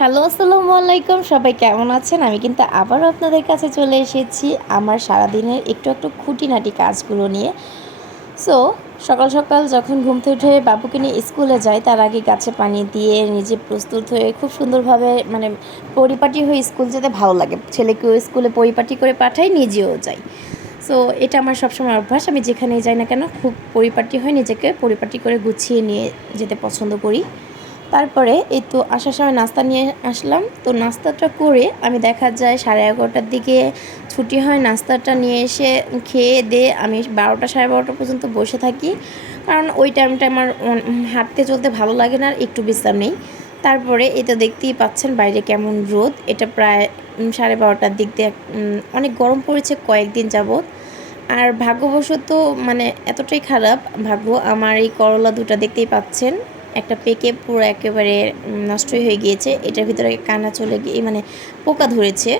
Hello, আসসালামু আলাইকুম। সবাই কেমন আছেন? আমি কিন্তু আবারও আপনাদের কাছে চলে এসেছি আমার সারাদিনের একটু একটু খুঁটিনাটি কাজগুলো নিয়ে। সো সকাল সকাল যখন ঘুম থেকে উঠে বাবুকে নিয়ে স্কুলে যাই, তার আগে গাছে পানি দিয়ে নিজে প্রস্তুত হয়ে খুব সুন্দরভাবে মানে পরিপাটি হয়ে স্কুল যেতে ভালো লাগে। ছেলেকেও স্কুলে পরিপাটি করে পাঠাই, নিজেও যাই। সো এটা আমার সবসময় অভ্যাস। আমি যেখানেই যাই না কেন, খুব পরিপাটি হয়ে নিজেকে পরিপাটি করে গুছিয়ে নিয়ে যেতে পছন্দ করি। তারপরে এই তো আসার সময় নাস্তা নিয়ে আসলাম। তো নাস্তাটা করে আমি দেখা যায় সাড়ে এগারোটার দিকে ছুটি হয়, নাস্তাটা নিয়ে এসে খেয়ে দিয়ে আমি বারোটা সাড়ে বারোটা পর্যন্ত বসে থাকি। কারণ ওই টাইমটা আমার হাঁটতে চলতে ভালো লাগে না আর একটু বিশ্রাম নেই। তারপরে এই তো দেখতেই পাচ্ছেন বাইরে কেমন রোদ। এটা প্রায় সাড়ে বারোটার দিক দিয়ে অনেক গরম পড়েছে কয়েকদিন যাবত আর ভাগ্যবশত মানে এতটাই খারাপ, ভাগ্য আমার এই করলা দুটো দেখতেই পাচ্ছেন। একটা পেকে পুরো একেবারে নষ্টই হয়ে গিয়েছে। এটার ভিতরে কানা চলে গিয়ে মানে পোকা ধরেছে।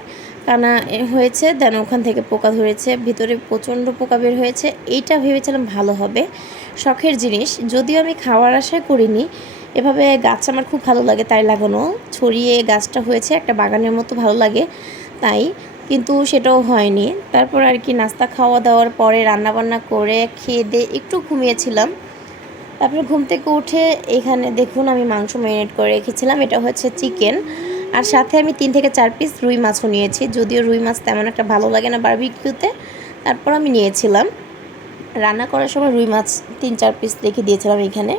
কানা হয়েছে, দেন ওখান থেকে পোকা ধরেছে। ভিতরে প্রচণ্ড পোকা বের হয়েছে। এইটা ভেবেছিলাম ভালো হবে। শখের জিনিস। যদিও আমি খাওয়ার আশায় করিনি। এভাবে গাছ আমার খুব ভালো লাগে তাই লাগানো। ছড়িয়ে গাছটা হয়েছে, একটা বাগানের মতো ভালো লাগে তাই। কিন্তু সেটাও হয়নি। তারপর আর কি নাস্তা খাওয়া দাওয়ার পরে রান্নাবান্না করে খেয়ে দিয়ে একটু ঘুমিয়েছিলাম। তারপরে ঘুম থেকে উঠে এখানে দেখুন আমি মাংস ম্যারিনেট করে রেখেছিলাম, এটা হচ্ছে চিকেন আর সাথে আমি তিন থেকে চার পিস রুই মাছও নিয়েছি, যদিও রুই মাছ তেমন একটা ভালো লাগে না বারবিকিউতে, তারপর আমি নিয়েছিলাম। রান্না করার সময় রুই মাছ তিন চার পিস রেখে দিয়েছিলাম এখানে।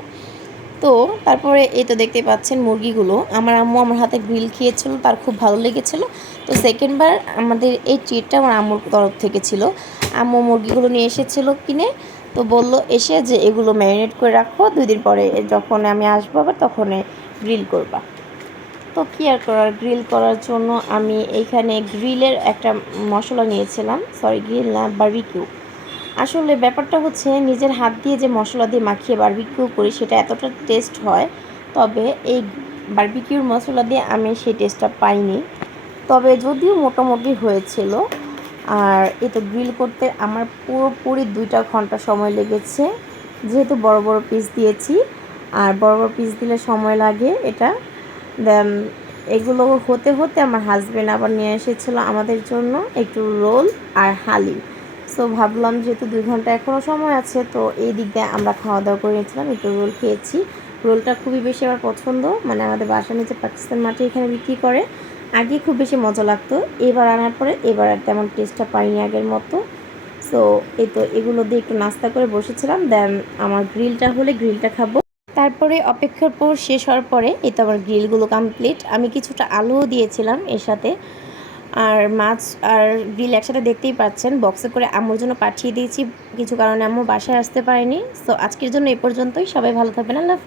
তো তারপরে এই তো দেখতে পাচ্ছেন মুরগিগুলো, আমার আম্মু আমার হাতে গ্রিল খেয়েছিল, তার খুব ভালো লেগেছিল। তো সেকেন্ডবার আমাদের এই ট্রিটটা আমার আম্মুর তরফ থেকে ছিল। আম্মু মুরগিগুলো নিয়ে এসেছিল কিনে তো বলল, এসে যে এগুলো ম্যারিনেট করে রাখো দুই দিন পরে যখন আমি আসব আবার তখন গ্রিল করবা। তো কী আর করার গ্রিল করার জন্য আমি এইখানে গ্রিলের একটা মশলা নিয়েছিলাম। সরি গ্রিল না বারবিকিউ আসলে ব্যাপারটা হচ্ছে নিজের হাত দিয়ে যে মশলা দিয়ে মাখিয়ে বারবিকিউ করি, সেটা এতটা টেস্ট হয়, তবে এই বারবিকিউর মশলা দিয়ে আমি সেই টেস্টটা পাইনি। তবে যদিও মোটামুটি হয়েছিল আর তো গ্রিল করতে আমার পুরোপুরি দুইটা ঘণ্টা সময় লেগেছে। যেহেতু বড় বড় পিস দিয়েছি, আর বড় বড় পিস দিলে সময় লাগে এটা। এগুলো হতে হতে আমার হাজবেন্ড আবার নিয়ে এসেছিল আমাদের জন্য একটু রোল আর হালি। সো ভাবলাম যেহেতু দুই ঘণ্টা এখনও সময় আছে, তো এই দিক দিয়ে আমরা খাওয়া দাওয়া করে নিয়েছিলাম, একটু রোল খেয়েছি। রোলটা খুবই বেশি আমার পছন্দ মানে আমাদের বাসার নিচে পাকিস্তান মাটি এখানে বিক্রি করে। আগে খুব বেশি মজা লাগতো। এবার আনার পরে এবার আর তেমন টেস্টটা পাইনি আগের মতো। সো এই তো এগুলো দিয়ে একটু নাস্তা করে বসেছিলাম দেন আমার গ্রিলটা হলে গ্রিলটা খাব। তারপরে অপেক্ষার পর শেষ হওয়ার পরে এই তো আমার গ্রিলগুলো কমপ্লিট আমি কিছুটা আলুও দিয়েছিলাম এর সাথে। আর মাছ আর গ্রিল একসাথে দেখতেই পাচ্ছেন বক্সে করে আম্মুর জন্য পাঠিয়ে দিয়েছি। কিছু কারণে আম্মু বাসায় আসতে পারেনি। সো আজকের জন্য এ পর্যন্তই। সবাই ভালো থাকবেন। আল্লাহ